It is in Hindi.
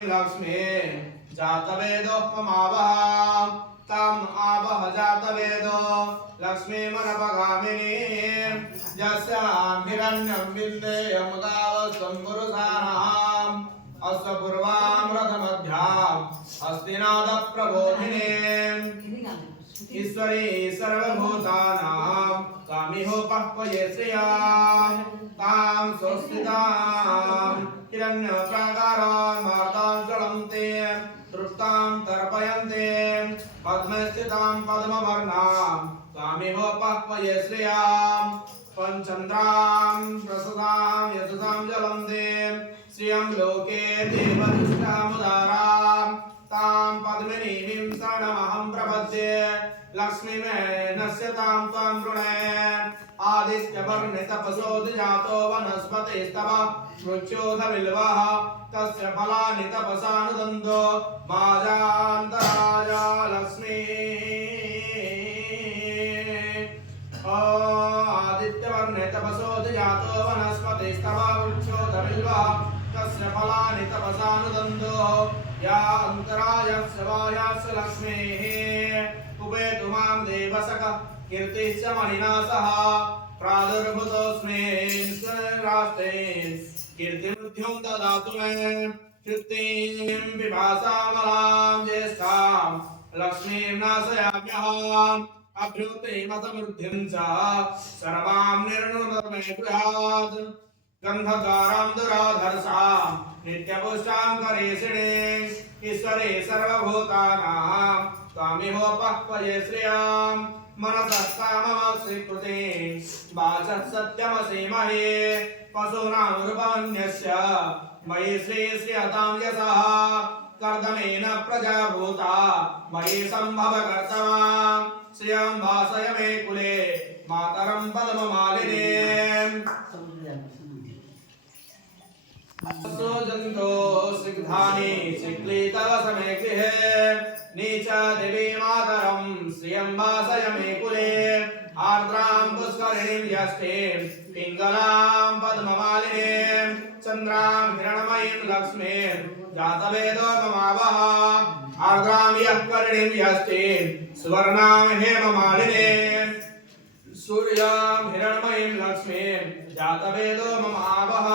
लक्ष्मी जातवेदोपमावह तम आवह जातवेदो लक्ष्मी मनपगामिनी यस्यां हिरण्यं विन्देयमुदावस्तं पुरुषाणाम् अस्य पूर्वां रथमध्याम् हस्तिनादप्रबोधिनीम् ईश्वरी सर्वभूतानां कामिहोपह्वये श्रियां तां स्वस्तितां हिरण्यप्राकारां मातां ज्वलन्ते तृप्तां तर्पयन्ते पद्मस्थितां पद्मवर्णां कामिहोपह्वये श्रियां पंचन्द्रां प्रसदां यशसां ज्वलन्ते श्रियं लोके देवदुष्टामुदारां तां पद्मिनीं शरणमहं प्रपद्ये लक्ष्मीमेव नश्यतां त्वां वृणे आदित्यवर्णितपसो जातो वनस्पतिस्तव मृत्योधविल्वः तस्य फलानि तपसानुदन्तो माजान्तराजा लक्ष्मी आदित्यवर्णितपसो जातो वनस्पतिस्तव मृत्योधविल्वः तस्य फलानि तपसानुदन्तो या अन्तरायस्य वायास्य लक्ष्मीः उपेतु मां देवसख कीर्तिश्च मणिना सह प्रादुर्भूतोऽस्मिन् राष्ट्रेण कीर्तिमृत्युं ददातु मे तृप्तिं पिपासामलां ज्येष्ठां लक्ष्मीं नाशयाम्यहम् अभ्युत्तमसमृद्धिं च सर्वां निर्णुदतु मे गृहात् गन्धकारां दुराधर्षां नित्यपुष्टां करेशिणीं ईश्वरे सर्वभूतानां कामिहोपह्वये श्रियां मनसः काममस्वीकृते वाचः सत्यमसीमहे पशूनां रूपमन्यस्य मयि श्रीयतां यशः कर्दमेन प्रजाभूता मयि सम्भव कर्तमां श्रियं वासय मे कुले मातरं पद्ममालिनीम् जंतो सिग्धानि शिक्लीतव समे गृहे नीचा देवी मातरं श्रियं वासय मे कुले आर्द्रां पुष्करिणीं यष्टिं पिङ्गलां पद्ममालिनीं चन्द्रां हिरण्मयीं लक्ष्मीं जातवेदो ममावह आर्द्रां यःकरिणीं यष्टिं सुवर्णां हेममालिनीं सूर्यां हिरण्मयीं लक्ष्मीं जातवेदो ममावह